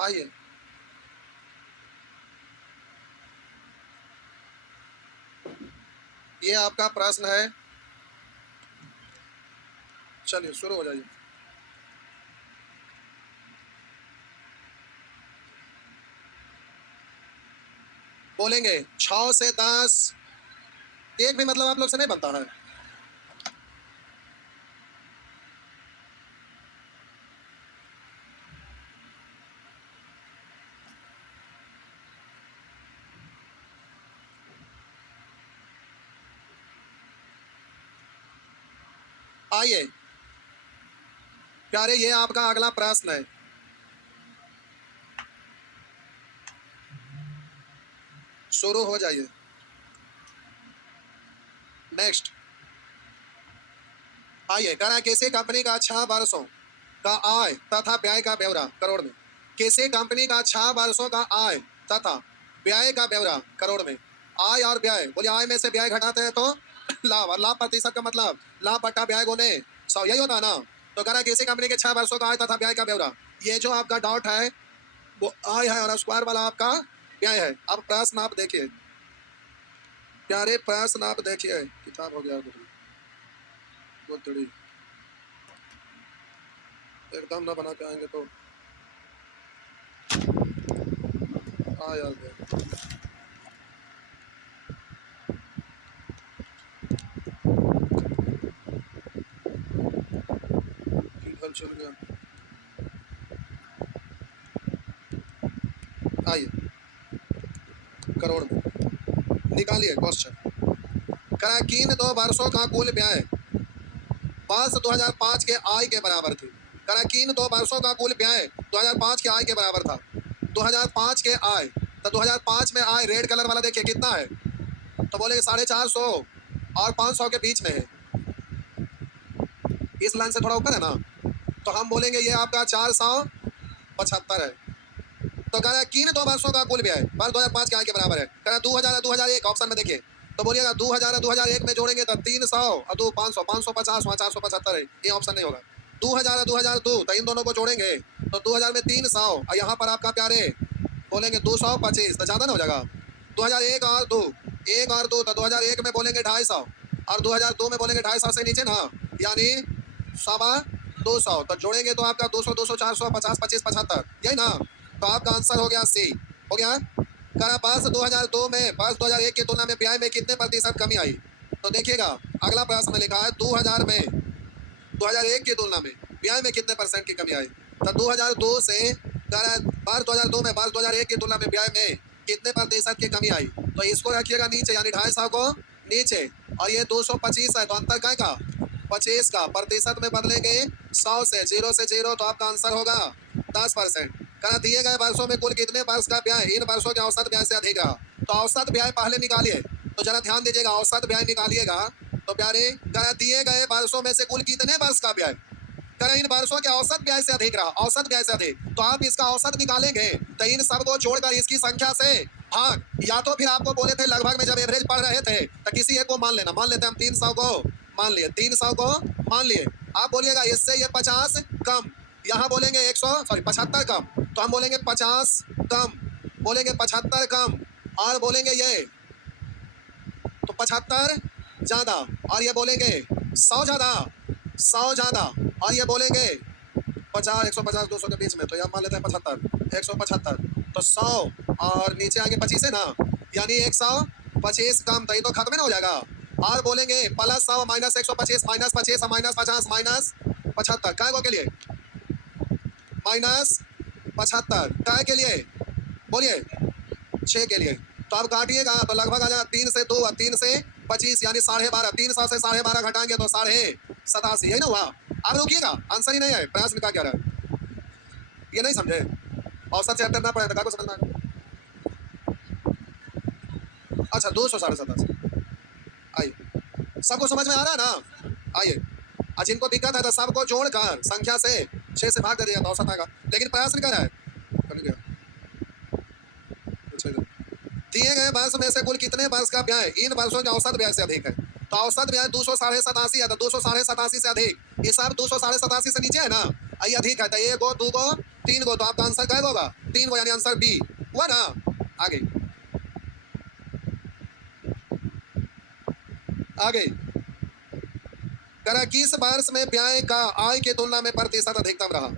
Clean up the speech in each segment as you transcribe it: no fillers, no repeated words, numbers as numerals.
आइए, ये आपका प्रश्न है। चलिए शुरू हो जाइए। बोलेंगे 6 से 10, एक भी मतलब आप लोग से नहीं बनता है। आइए प्यारे, ये आपका अगला प्रश्न है। शुरू हो जाइए। नेक्स्ट। आइए, कह रहा है किसी कंपनी का 6 वर्षों का आय तथा व्यय का ब्यौरा करोड़ में। किसी कंपनी का 6 वर्षों का आय तथा व्यय का ब्यौरा करोड़ में। आय और व्यय, बोलिए आय में से व्यय घटाते हैं तो लाभ, और लाभ प्रतिशत का मतलब लाभ बट्टा व्यय गुने 100, यही होता है ना। तो कह रहा है किसी कंपनी के 6 वर्षों का आय तथा व्यय का ब्यौरा। ये जो आपका डॉट है वो आय है और स्क्वायर वाला आपका व्यय है। अब प्रश्न आप देखिए प्यारे, प्रश्न आप देखिए। किताब हो गया गुदड़ी, एकदम ना बना के आएंगे तो आ यार किधर चल गया। आइए करोड़ में निकालिए क्वेश्चन। करा किन 2 वर्षों का कुल व्यय वर्ष 2005 के आय के बराबर थी। करा किन 2 वर्षों का कुल व्यय 2005 के आय के बराबर था। 2005 के आय, तो 2005 में आय रेड कलर वाला देखिए कितना है, तो बोलेंगे 450 और 500 के बीच में है। इस लाइन से थोड़ा ऊपर है ना, तो हम बोलेंगे ये आपका 475 है। तो कह रहा है किन 2 वर्षों का कुल व्यय वर्ष 2005 के आय के बराबर है। कह रहा है 2000 2001 ऑप्शन में देखिए, तो बोलिएगा 2000 2001 में जोड़ेंगे तो 300 और 2 500 550, वहाँ 475 है, ये ऑप्शन नहीं होगा। 2000 2002, तो इन दोनों को जोड़ेंगे तो 2000 में 300 और यहाँ पर आपका प्यारे बोलेंगे 225, तो ज़्यादा ना हो जाएगा। 2001 और 2, 1 और 2, तो 2001 में बोलेंगे 250 और 2002 में बोलेंगे 250 से नीचे ना, यानी 225, तो जोड़ेंगे तो आपका 200 200 400 50 25 75, यही ना। तो आपका आंसर हो गया सी। हो गया। करा वर्ष 2002 में वर्ष 2001 की तुलना में व्यय में कितने प्रतिशत कमी आई। तो देखिएगा अगला प्रश्न में लिखा है 2000 में 2001 की तुलना में व्यय में कितने परसेंट की कमी आई। तो 2002 से करा वर्ष 2002 में वर्ष 2001 की तुलना में व्यय में कितने प्रतिशत की कमी आई। तो इसको रखिएगा नीचे, यानी 250 को नीचे, और ये 225 है, तो अंतर क्या का 25 का प्रतिशत में बदलेंगे 100 से, 0 से 0, तो आपका आंसर होगा 10%। करा दिए गए वर्षों में कुल कितने वर्ष का व्यय इन वर्षों के औसत व्यय से अधिक रहा। तो औसत व्यय पहले निकालिए, तो जरा ध्यान दीजिएगा, औसत व्यय निकालिएगा तो प्यारे करा दिए गए वर्षों में से कुल कितने वर्ष का व्यय, करा इन वर्षों के औसत व्यय से अधिक रहा, औसत व्यय से अधिक, तो आप इसका औसत निकालेंगे तो इन सबको जोड़कर इसकी संख्या से भाग, या तो फिर आपको बोले थे लगभग में जब एवरेज पढ़ रहे थे तो किसी एक को मान लेना, मान लेते हैं हम 300 को मान लिए, 300 को मान लिए। आप बोलिएगा इससे ये 50 कम, यहाँ बोलेंगे 100 सॉरी 75 कम, तो हम बोलेंगे 50 कम, बोलेंगे 75 कम, और बोलेंगे ये तो 75 ज्यादा, और ये बोलेंगे 100 ज्यादा, 100 ज्यादा, और ये बोलेंगे 50 150 200 के बीच में, तो यहाँ मान लेते हैं 75 175, तो 100 और नीचे आगे 25 है ना, यानी 125 कम, तो ये तो खत्म ही ना हो जाएगा। और बोलेंगे plus 100 minus 125 minus 25 minus 50 minus 75, काय के लिए माइनस 75, काय के लिए बोलिए 6 के लिए। तो अब काटिएगा तो लगभग आ जाएगा 3 से 2 और 3 से 25, यानी 12.5, 300 से 12.5 घटाएंगे तो 87, यही ना हुआ। अब रुकिएगा, आंसर ही नहीं है, प्रयास में क्या रहा है ये नहीं समझे, औसत चैप्टर ना पढ़े तो क्या समझना है। अच्छा 287, आइए सबको समझ में आ रहा है ना। आइए, और जिनको दिक्कत है तो सबको जोड़कर संख्या से 6 से भाग दे दिया तो औसत आएगा, लेकिन प्रयास नहीं कर रहा है। दिए गए वर्ष में से कुल कितने वर्ष का व्यय इन वर्षों के औसत व्यय से अधिक है। तो औसत ब्याज 287 है, तो 287 से अधिक, ये सब 287 से नीचे है ना, ये अधिक है, तो 1 गो 2 गो 3 गो, तो आपका आंसर क्या होगा? 3 गो, यानी आंसर बी हुआ ना। आगे आगे करा किस वर्ष में ब्याज का आय की तुलना में प्रतिशत अधिकतम रहा?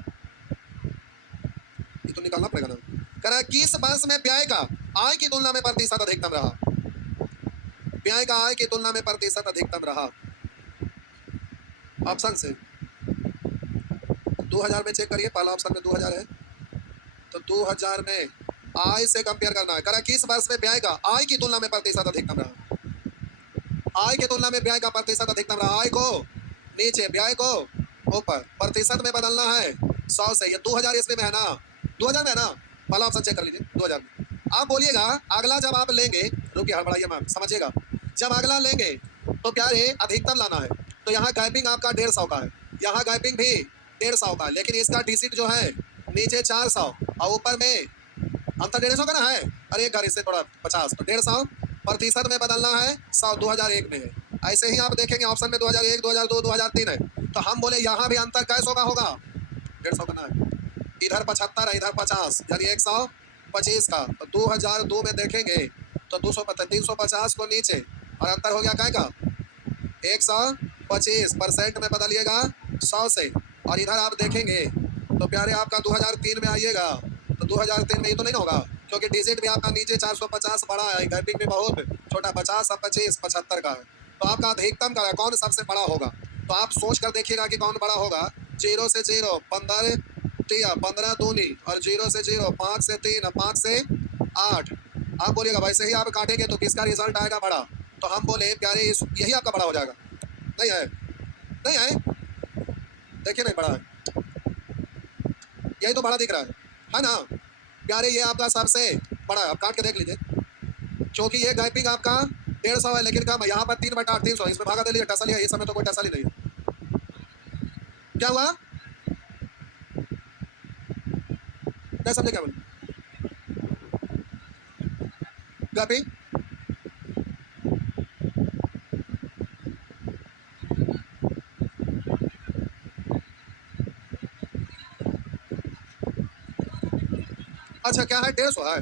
ये तो निकालना पड़ेगा ना। करा किस वर्ष में ब्याज का आय की तुलना में प्रतिशत अधिकतम रहा? ब्याज का आय की तुलना में प्रतिशत अधिकतम रहा। ऑप्शन से 2000 में चेक करिए, पहला ऑप्शन में 2000 है, तो 2000 में आय से कंपेयर करना है। करा किस वर्ष में ब्याज का आय की तुलना में प्रतिशत अधिकतम रहा? आय की तुलना में ब्याज का प्रतिशत अधिकतम रहा। आय को नीचे, ब्याज को ऊपर, प्रतिशत में बदलना है 100 से। ये 2000 ईस्वी में है ना, 2000 में है ना, पहला ऑप्शन चेक कर लीजिए 2000 में। आप बोलिएगा अगला जब आप लेंगे, रुकिए हड़बड़ाइए मैम, समझिएगा, जब अगला लेंगे तो प्यारे अधिकतम लाना है। तो यहाँ गैपिंग आपका 150 का है, यहाँ गैपिंग भी 150 का है, लेकिन इसका डिजिट जो है नीचे 400 और ऊपर में अंतर 150 का ना है। अरे घर इससे थोड़ा 50, तो 150 प्रतिशत में बदलना है 100, 2001 में है। ऐसे ही आप देखेंगे ऑप्शन में 2001, 2002, 2003 है, तो हम बोले यहाँ भी अंतर कैसो का होगा? 150 का ना है, इधर 75 है, इधर 50, यानी 125 का। तो 2002 में देखेंगे तो 350 को नीचे, और अंतर हो गया क्या का? 125% में बदलिएगा 100 से। और इधर आप देखेंगे तो प्यारे आपका 2003 में आइएगा, तो 2003 में ये तो नहीं होगा, क्योंकि डिजिट भी आपका नीचे 450 बड़ा है, गैपिंग भी बहुत छोटा, 50 और 25 75 का है। तो आपका अधिकतम का कौन सबसे बड़ा होगा? तो आप सोच कर देखिएगा कि कौन बड़ा होगा। 0 से 0 15 तिया 15 दूनी, और 0 से 0 5 से 3 और 5 से 8। आप बोलिएगा वैसे ही आप काटेंगे तो किसका रिजल्ट आएगा बड़ा? तो हम बोले प्यारे यही आपका बड़ा हो जाएगा। नहीं है, नहीं है, देखिए नहीं बड़ा है, यही तो बड़ा दिख रहा है ना प्यारे, ये आपका सबसे बड़ा है। आप काट के देख लीजिए, क्योंकि ये गैपिंग आपका 150 है, लेकिन कम है, यहाँ पर 3/8 300, इसमें भागा दे लीजिए, टसल है, इस समय तो कोई टसल ही नहीं है। क्या हुआ? नहीं समझे क्या बोले? गैपिंग अच्छा क्या है? 150 है।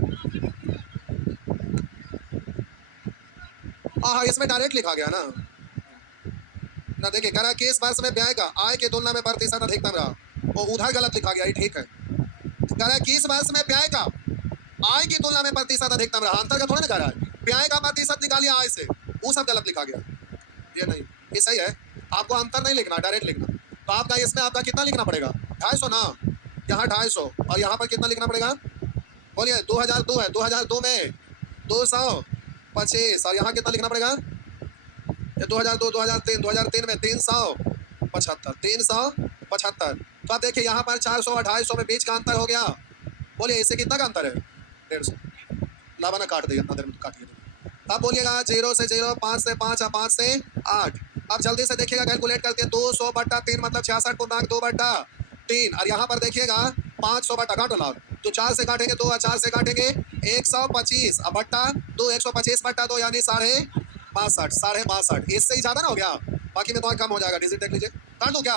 हाँ, इसमें डायरेक्ट लिखा गया ना। ना देखिए, करा कि इस वर्ष में ब्याज का आय की तुलना में प्रतिशत अधिकतम रहा, वो उधर गलत लिखा गया, ये ठीक है। करा कि इस वर्ष में ब्याज का आय की तुलना में प्रतिशत अधिकतम रहा, अंतर का थोड़ा ना कह रहा है, ब्याज का प्रतिशत निकालिए आय से, वो सब गलत लिखा गया, ये नहीं, ये सही है। आपको अंतर नहीं लिखना, डायरेक्ट लिखना। तो आपका इसमें आपका कितना लिखना पड़ेगा? 250 ना, यहाँ 250, और यहाँ पर कितना लिखना पड़ेगा? बोलिए 2002 है, 2002 में 225, और यहाँ कितना लिखना पड़ेगा? ये 2002, 2003, 2003 में 375, 375। तो आप देखिए यहाँ पर 400 और 250 में बीच का अंतर हो गया। बोलिए इससे कितना का अंतर है? 150। लावाना काट देगा, इतना देर में तो काटिए। अब बोलिएगा 0 से 0, 5 से 5 और 5 से 8। अब जल्दी से देखिएगा, कैलकुलेट करके 200/3 मतलब 66.2/3, और यहाँ पर देखिएगा 500 काटो लाभ, तो 4 से काटेंगे 2 और 4 से काटेंगे 125, अब बट्टा 2, 125/2 यानी 62.5, 62.5, इससे ही ज्यादा ना हो गया, बाकी में तो कम हो जाएगा, डिजिट देख लीजिए। काट दो क्या?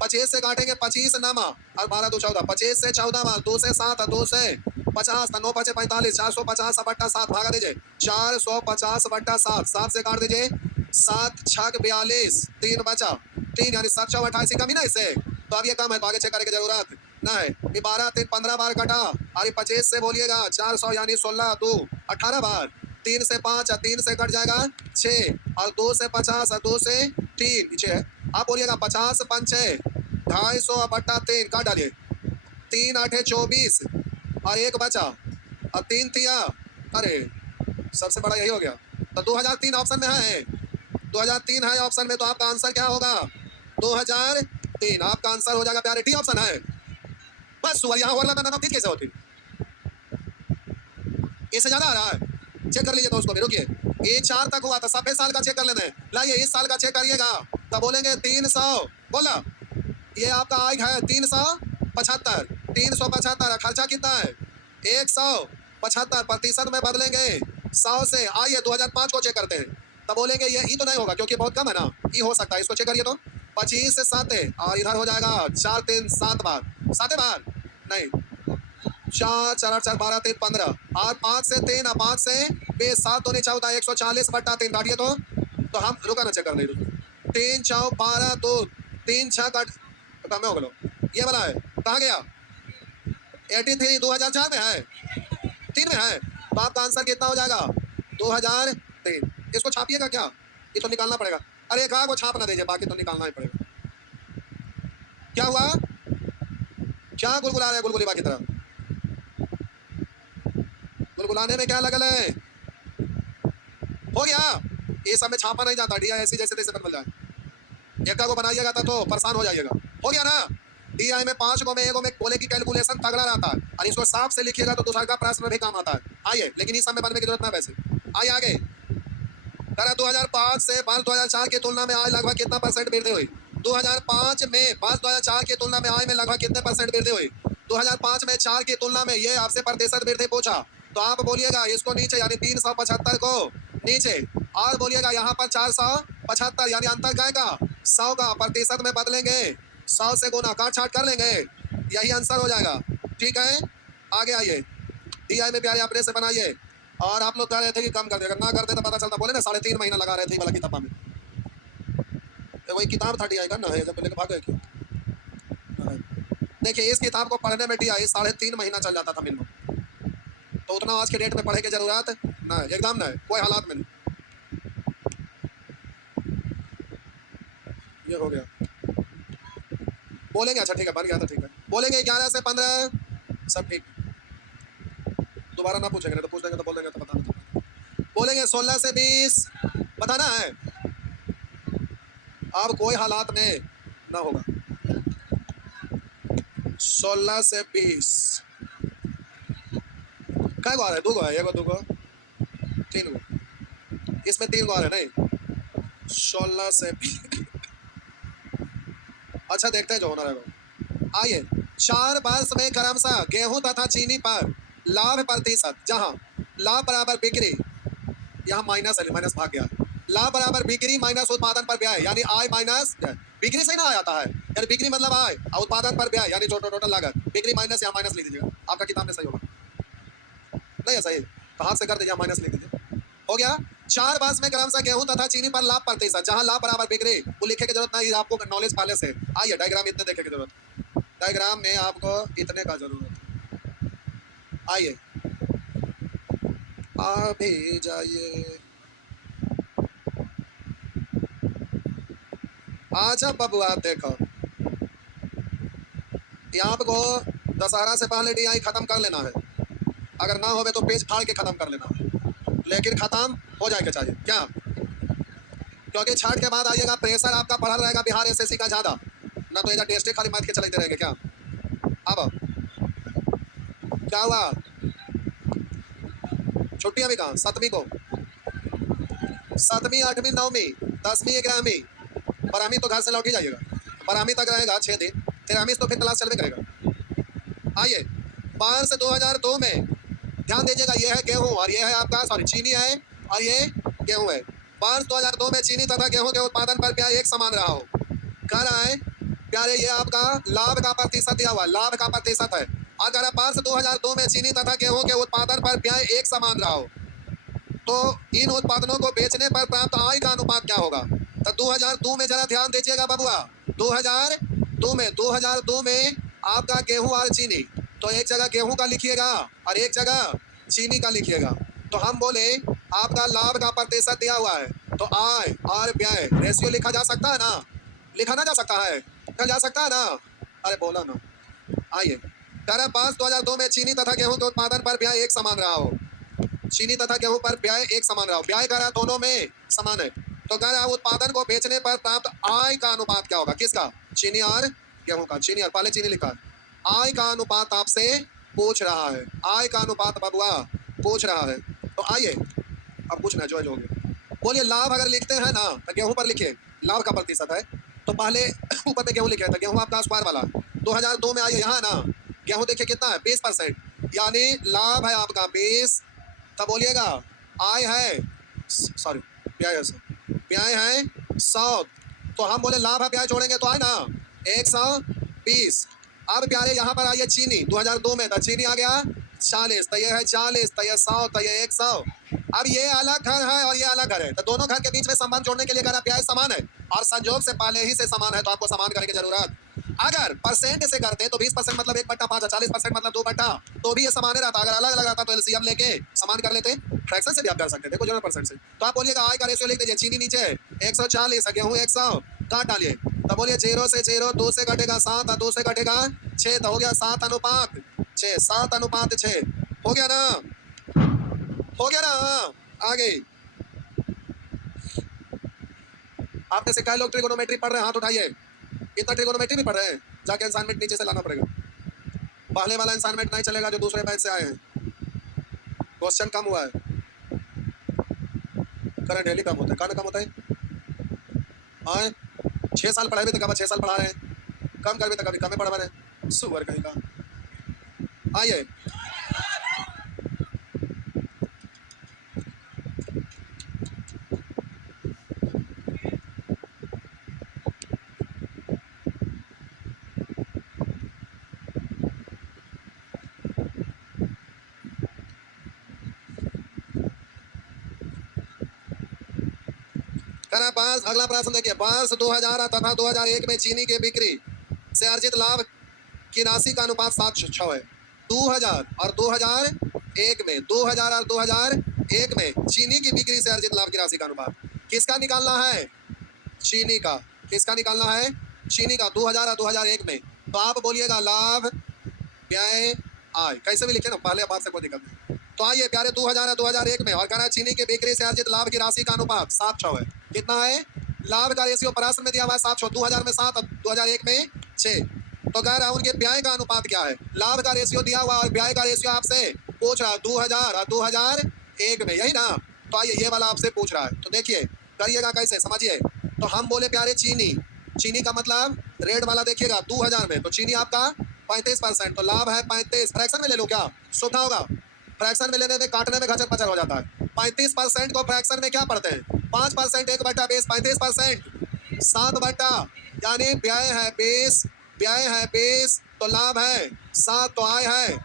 25 से काटेंगे 25 नमा, और 12 2 14, 25 से 14 मार, 2 से 7 और 2 से 50, 9 5 45, 450/7 भागा दीजिए, 450/7, 7 से काट दीजिए, 7 6 42, 3 बचा, 3 यानी 7 4 28 कमी ना इससे, तो अब ये कम है, तो आगे चेक करने की जरूरत ना है। ये 12 3 15 बार कटा, और 25 से बोलिएगा 400 यानी 16 2 18 बार, 3 से 5 और 3 से कट जाएगा 6, और 2 से 50 और 2 से 3 नीचे है। आप बोलिएगा 50 पंचे 250/3 काट डालिए, 3 8 24, और 1 बचा, और 3 तिया, अरे सबसे बड़ा यही हो गया, तो 2003 ऑप्शन में है, 2003 है ऑप्शन में, तो आपका आंसर क्या होगा? 2003 आपका आंसर हो जाएगा प्यारे, डी ऑप्शन है। बस हुआ, यहाँ वाला मैंने तीन कैसे होती, इससे ज्यादा आ रहा है, चेक कर लीजिए दोस्तों, रुकिए, ये 4 तक हुआ था, सफेद साल का चेक कर लेते हैं, लाइए इस साल का चेक करिएगा, तब बोलेंगे 300, बोला ये आपका आय है 375, 375, खर्चा कितना है? 175, प्रतिशत में बदलेंगे 100 से। आइए 2005 को चेक करते हैं, तब बोलेंगे ये ई तो नहीं होगा क्योंकि बहुत कम है ना, ई हो सकता है, इसको चेक करिए तो 25 से 7 है और इधर हो जाएगा 4 3 7 बार, 7 बार नहीं, 4 4 8 4 12 3 15 और 5 से 3 और 5 से 20 7 दूनी 14 140 बटा 3 काटिए तो हम रुका ना चेक कर रहे 3 4 12 2 3 6 काट तो कम हो गया, ये वाला है कहाँ गया 83 2004 में है 3 में है, तो आपका आंसर कितना हो जाएगा 2003। इसको छापिएगा क्या, ये तो निकालना पड़ेगा, अरे कहा को छाप ना दीजिए बाकी तो निकालना ही पड़ेगा। क्या हुआ, क्या गुलगुला रहे हैं गुलगुली बाकी तरह, गुलगुलाने में क्या लगल है, हो गया, ये सब में छापा नहीं जाता, डी आई ऐसी जैसे तैसे बन जाए, एक को बनाइएगा तो परेशान हो जाइएगा, हो गया ना। डी आई में 5 को में एगो में कोले की कैलकुलेशन तगड़ा रहता है और इसको साफ से लिखिएगा तो दूसरा का प्रश्न में भी काम आता है। आइए लेकिन इस समय बनने की जरूरत ना वैसे, आइए आगे करा 2005 से 5 2004 की तुलना में आज लगभग कितना परसेंट वृद्धि हुई, 2005 में 5 2004 की तुलना में आज में लगभग कितने परसेंट वृद्धि हुई, 2005 में 4 की तुलना में ये आपसे प्रतिशत वृद्धि पूछा तो आप बोलिएगा इसको नीचे यानी 375 को नीचे और बोलिएगा यहाँ पर 475 यानी अंतर क्या का 100 का प्रतिशत में बदलेंगे, 100 से गुना काट छाट कर लेंगे, यही आंसर हो जाएगा। ठीक है आगे आइए, डी आई में प्यारे अपने से बनाइए और आप लोग कह रहे थे कि कम कर देगा, ना करते तो पता चलता, बोले ना 3.5 महीना लगा रहे थे वाला किताबा में, तो वही किताब था डी आई का ना है जब लेकर भाग गए क्यों। देखिए इस किताब को पढ़ने में डी आई 3.5 महीना चल जाता था मिनिमम, तो उतना आज के डेट में पढ़े की जरूरत ना, एकदम ना कोई हालात में नहीं। ये हो गया बोलेंगे, अच्छा ठीक है बन गया था ठीक है, बोलेंगे 11 से 15 सब ठीक, दोबारा ना पूछेंगे तो पूछ देंगे तो बोल देंगे तो बताना तो बोलेंगे 16 से 20 बताना है, अब कोई हालात में ना होगा, 16 से 20 क्या गो आ रहा है, 2 गो है, 1 2 गो 3 गो, इसमें 3 गो आ रहे नहीं, 16 से 20 अच्छा देखते हैं जो होना रहेगा। आइए 4 वर्ष में क्रमशः गेहूं तथा चीनी पर लाभ प्रतिशत, जहां लाभ बराबर बिक्री, यहाँ माइनस है माइनस भाग गया, लाभ बराबर बिक्री माइनस उत्पादन पर व्यय यानी आय माइनस बिक्री से ना आ जाता है, यानी बिक्री मतलब आय और उत्पादन पर व्यय यानी टोटल लागत, बिक्री माइनस यहाँ माइनस लिख दीजिएगा, आपका किताब में सही होगा, नहीं है सही तो हाथ से कर दीजिए माइनस लिख दीजिए, हो गया। 4 वर्ष में क्रमशः गेहूं तथा चीनी पर लाभ प्रतिशत, जहां लाभ बराबर बिक्री, वो लिखे की जरूरत नहीं, आपको नॉलेज पहले से। आइए डायग्राम इतने देखे की जरूरत, डायग्राम में आपको इतने का जरूरत, आइए अभी जाइए, अच्छा बबुआ देखो ये आपको दशहरा से पहले डी आई खत्म कर लेना है, अगर ना होवे तो पेज फाड़ के खत्म कर लेना है, लेकिन खत्म हो जाएगा चाहिए क्या, क्योंकि छठ के बाद आइएगा प्रेशर आपका बढ़ा रहेगा बिहार एसएससी का ज़्यादा, ना तो ये टेस्ट खाली मैथ के चलते रहेंगे क्या। अब क्या हुआ, छुट्टी अभी कहाँ, 7वीं को, 7वीं 8वीं 9वीं 10वीं 11वीं 12वीं तो घर से लौट ही जाइएगा, 12वीं तक रहेगा 6 दिन, 13वीं तो फिर क्लास चलवे करेगा। आइए वर्ष 2002 में ध्यान दीजिएगा, ये है गेहूं और ये है आपका सॉरी चीनी है और ये गेहूं है, वर्ष 2002 में चीनी तथा गेहूं के उत्पादन पर प्यारे एक समान रहा हो, कह रहा है प्यारे ये आपका लाभ का प्रतिशत दिया हुआ, लाभ का प्रतिशत है, अगर वर्ष 2002 में चीनी तथा गेहूं के उत्पादन पर व्यय एक समान रहा हो तो इन उत्पादनों को बेचने पर प्राप्त आय का अनुपात क्या होगा। तो 2002 में जरा ध्यान दीजिएगा बबुआ, 2002 में आपका गेहूं और चीनी, तो एक जगह गेहूं का लिखिएगा और एक जगह चीनी का लिखिएगा, तो हम बोले आपका लाभ का प्रतिशत दिया हुआ है तो आय और व्यय रेशियो लिखा जा सकता है ना, लिखा ना जा सकता है, लिखा जा सकता है ना, अरे बोला ना। आइए कह 2002 में चीनी तथा गेहूं के उत्पादन पर व्यय एक समान रहा हो, चीनी तथा गेहूं पर व्यय एक समान रहा हो, व्यय कह रहा दोनों में समान है, तो कह रहा उत्पादन को बेचने पर प्राप्त आय का अनुपात क्या होगा, किसका, चीनी और गेहूं का, चीनी और पहले चीनी लिखा, आय का अनुपात आपसे पूछ रहा है, आय का अनुपात बबुआ पूछ रहा है, तो आइए अब पूछना है जो हो गया, बोलिए लाभ अगर लिखते हैं ना तो गेहूं पर लिखिए लाभ का प्रतिशत है, तो पहले ऊपर में गेहूं लिखे था, गेहूं आपका स्क्वायर वाला 2002 में आइए यहाँ ना, गेहूं देखिए कितना है 20%, यानी लाभ है आपका 20, तब बोलिएगा आय है सॉरी ब्याज है 100, ब्याज है 100, तो हम बोले लाभ है ब्याज जोड़ेंगे तो आए ना 120। अब प्यारे यहाँ पर आइए चीनी 2002 में था, चीनी आ गया 40, तो ये है 40, तो ये 100, तो ये 100। अब ये अलग घर है और ये अलग घर है, तो दोनों घर के बीच में संबंध जोड़ने के लिए अगर ब्याज समान है और संजोग से पहले ही से समान है तो आपको समान करने की जरूरत। अगर परसेंट से करते तो 20% मतलब 1/5 है, 40% मतलब 2/, तो भी ये समान रहता। अगर अलग अलग आता तो एलसीएम लेके समान कर लेते, फ्रैक्शन से भी आप कर सकते थे, कुछ परसेंट से। तो आप बोलिएगा आई का रेशियो लिख दीजिए, चीनी नीचे 140 है, गेहूं 100, काट डालिए। तो बोलिए 0 से 0, 2 से घटेगा 7, 2 से घटेगा 6, तो हो गया 7:6, 7:6 हो गया ना, हो गया ना। आगे आपने से कई लोग ट्रिगोनोमेट्री पढ़ रहे हैं, हाथ उठाइए। इतना ट्रिगोनोमेट्री भी पढ़ रहे हैं, जाके असाइनमेंट नीचे से लाना पड़ेगा। पहले वाला असाइनमेंट नहीं चलेगा जो दूसरे बैच से आए हैं, क्वेश्चन कम हुआ है। करंट डेली कम होता है, कम होता है। हाँ 6 साल पढ़ाए भी तो कब 6 साल पढ़ा रहे हैं, कम कर भी तो कभी कम पढ़ा रहे हैं, सुअर कहीं का। आइए करा पास। अगला प्रश्न देखिए, वर्ष 2000 तथा 2001 में चीनी के बिक्री से अर्जित लाभ की राशि का अनुपात 7:6 है। 2000 और 2001 में, 2000 और 2001 में चीनी की बिक्री से अर्जित लाभ की राशि का अनुपात किसका निकालना है, चीनी का। किसका निकालना है, चीनी का, 2000 और 2001 में। तो आप बोलिएगा लाभ व्यय आय, कैसे भी लिखे ना, पहले बात से कोई दिक्कत नहीं। तो आइए प्यारे 2000 और 2001 में, और कह रहा है चीनी की बिक्री से अर्जित लाभ की राशि का अनुपात 7:6 है। कितना है, लाभ का रेशियो प्रश्न में दिया हुआ है 7:6, 2000 में 7 और 2001 में 6। तो कह रहा है उनके व्यय का अनुपात क्या है, लाभ का रेशियो दिया हुआ और व्यय का रेशियो आपसे पूछ रहा है 2000 और 2001 में, यही ना। तो आइए ये वाला आपसे पूछ रहा है, तो देखिए करिएगा कैसे, समझिए। तो हम बोले प्यारे चीनी, चीनी का मतलब रेड वाला देखिएगा 2000 में, तो चीनी आपका 35%, तो लाभ है 35। फ्रैक्शन में ले लो क्या, सुविधा होगा, फ्रैक्शन में लेने में काटने में घचर पचर हो जाता है। 35% को फ्रैक्शन में क्या पढ़ते हैं, 5%, 1/20, 35%, 7/, यानी व्यय है 20, व्यय है 20, तो लाभ है 7, तो आय है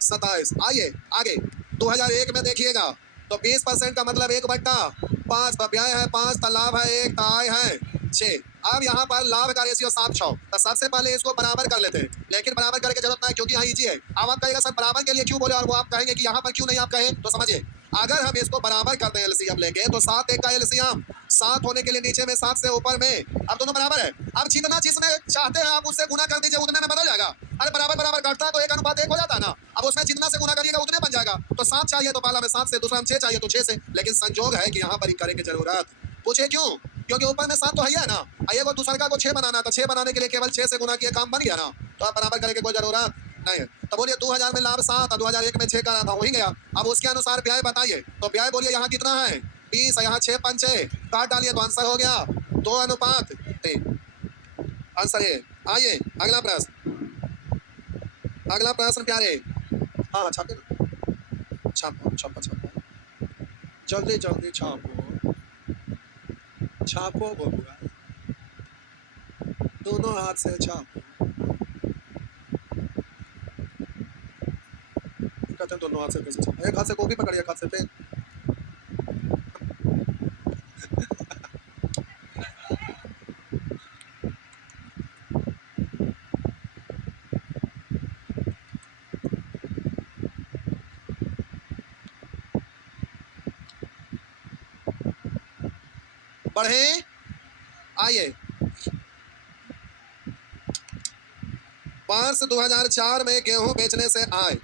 27। आइए आगे 2001 में देखिएगा, तो 20% का मतलब 1/5, तो व्यय है 5, तो लाभ है 1, तो आय है 6। अब यहाँ पर लाभ का रेशियो 7:6, तो सबसे पहले इसको बराबर कर लेते हैं, लेकिन बराबर करने की जरूरत नहीं क्योंकि यहाँ इजी है। अब आप कहेगा सर बराबर के लिए क्यों बोले, और वो आप कहेंगे कि यहाँ पर क्यों नहीं आप कहे, तो समझिए अगर हम इसको बराबर करते हैं एलसीएम लेके, तो 7 1 का एलसीएम 7 होने के लिए नीचे में 7 से ऊपर में, अब दोनों बराबर है। अब जितना जिसमें चाहते हैं आप उससे गुना कर दीजिए, उतने में बदल जाएगा। अरे बराबर बराबर काटता है तो 1:1 हो जाता है ना, अब उसमें जितना से गुना करिएगा उतने बन जाएगा। तो 7 चाहिए तो पहला में 7 से, दूसरा में 6 चाहिए तो 6 से, लेकिन संजोग है कि यहाँ पर ही करेंगे जरूरत। पूछे क्यों, क्योंकि ऊपर में 7 तो है ना, आइए को दूसरा को 6 बनाना, तो 6 बनाने के लिए केवल 6 से गुना किया, काम बन गया ना, तो आप बराबर करने की कोई जरूरत नहीं है। तो बोलिए 2000 में लाभ 7 और 2001 में 6 करा था, वही गया। अब उसके अनुसार ब्याज बताइए, तो ब्याज बोलिए यहाँ कितना है 20, यहाँ 6 पंचे काट डालिए तो आंसर हो गया 2:3, आंसर है। आइए अगला प्रश्न, अगला प्रश्न प्यारे, हाँ छापे ना, छापो छापो छापो, जल्दी जल्दी छापो, छापो बबुआ, दोनों हाथ से छापो। कहते हैं दोनों हाथ से कैसे छापो, एक हाथ से कॉपी पकड़िए, एक हाथ से पेन। बढ़े, आइए वर्ष 2004 में गेहूं बेचने से आय,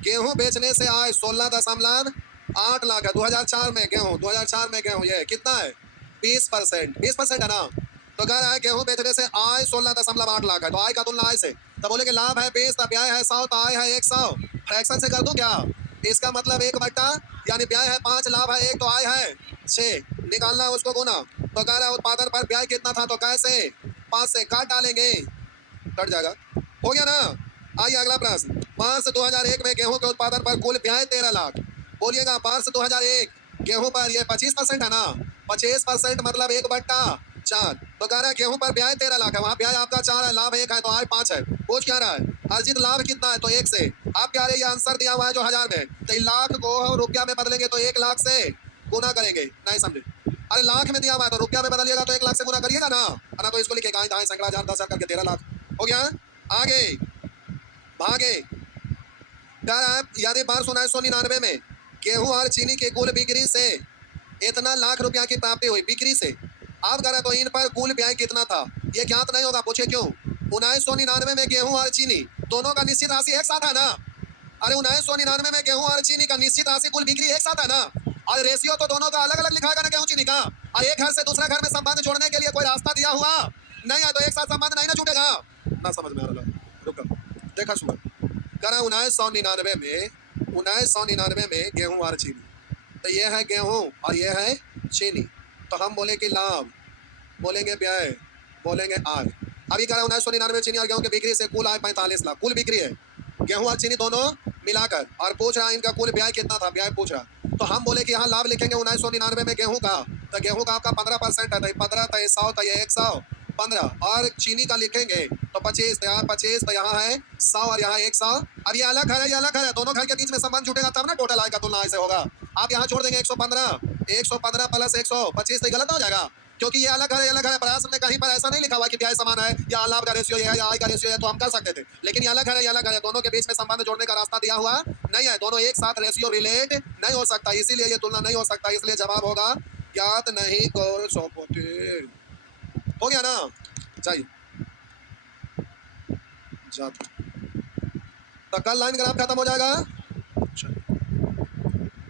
गेहूं बेचने से आय 16.8 लाख है। 2004 में गेहूं, 2004 में गेहूं ये कितना है 20%, 20% है ना। तो कह रहा है गेहूं बेचने से आय 16.8 लाख है, तो आय का तुलना आय से, तो बोलेंगे लाभ है 20, तो ब्याज है 100, तो आय है 100। फ्रैक्शन से कर दूं क्या, इसका मतलब 1/, यानी ब्याज है 5, लाभ है 1, तो आय है 6, निकालना है उसको गुना। तो कह रहा है उत्पादन पर ब्याज कितना था, तो कैसे 5 से काट डालेंगे, कट जाएगा, हो गया ना। आइए अगला प्रश्न, वर्ष 2001 में गेहूं के उत्पादन पर कुल ब्याज 13 लाख। बोलिएगा वर्ष 2001 गेहूं पर ये 25% है ना, 25% मतलब 1/4। तो कह रहा है गेहूं पर ब्याज 13 लाख है, वहां ब्याज आपका 4 है, लाभ 1 है, तो आय 5 है। पूछ क्या रहा है, अर्जित लाभ कितना है, तो 1 से। आप कह रहे ये आंसर दिया हुआ है जो 1000 में, तो इन लाख को हम रुपया में बदलेंगे तो 1 लाख से गुना करेंगे, नहीं समझे। अरे लाख में दिया हुआ है तो रुपया में बदलिएगा तो 1 लाख से गुना करिएगा ना, है ना। तो इसको लिखेगा दाएं सैकड़ा 1000 10,000 करके 13 लाख हो गया। आगे भागे, कह रहा है यदि वर्ष 1999 में गेहूं और चीनी की कुल बिक्री से इतना लाख रुपया की प्राप्ति हुई, बिक्री से। आप कह रहे तो इन पर कुल व्यय कितना था, ये ज्ञात नहीं होगा। पूछे क्यों, 1999 में गेहूं और चीनी दोनों का निश्चित राशि एक साथ है ना। अरे 1999 में गेहूं और चीनी का निश्चित राशि कुल बिक्री एक साथ है ना, और रेशियो तो दोनों का अलग अलग लिखाएगा ना गेहूं चीनी का। और एक घर से दूसरा घर में संबंध जोड़ने के लिए कोई रास्ता दिया हुआ नहीं है, तो एक साथ संबंध नहीं ना जुटेगा ना। समझ में आ रहा, रुको देखा सुना। करा 1999 में गेहूं और चीनी, तो ये है गेहूं और ये है चीनी। तो हम बोले कि लाभ, बोलेंगे व्यय, बोलेंगे आय। अभी कह रहा 1999 में चीनी और गेहूं की बिक्री से कुल आय 45 लाख, कुल बिक्री है गेहूं और चीनी दोनों मिलाकर। और पूछ रहा है इनका कुल ब्याज कितना था, ब्याज पूछ रहा। तो हम बोले कि यहाँ लाभ लिखेंगे 1999 में गेहूं का, तो गेहूं का आपका 15% है, तो 15 तो 100, तो ये 115। और चीनी का लिखेंगे तो 25, तो यहाँ 25, तो यहाँ है 100 और यहाँ 100। अब ये अलग घर है, ये अलग घर है, दोनों घर के बीच में संबंध जुटेगा तब ना टोटल आय का तुलना ऐसे होगा। आप यहाँ छोड़ देंगे 115, 115 प्लस 125, तो गलत हो जाएगा, क्योंकि ये अलग है, ये अलग है। प्रयास में कहीं पर ऐसा नहीं लिखा हुआ कि ब्याज समान है या लाभ का रेशियो है या आय का रेशियो है, तो हम कर सकते थे। लेकिन ये अलग है, ये अलग है, दोनों के बीच में संबंध जोड़ने का रास्ता दिया हुआ नहीं है, दोनों एक साथ रेशियो रिलेट नहीं हो सकता, इसीलिए ये तुलना नहीं हो सकता। इसलिए जवाब होगा ज्ञात नहीं कर सकते। हो गया ना, जाइए तो कल लाइन ग्राफ खत्म हो जाएगा,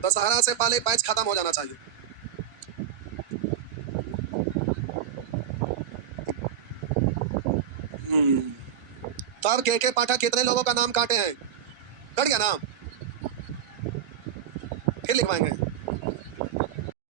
दशहरा से पहले बैच खत्म हो जाना चाहिए। तब के पाठक कितने लोगों का नाम काटे हैं, कट गया नाम, फिर लिखवाएंगे।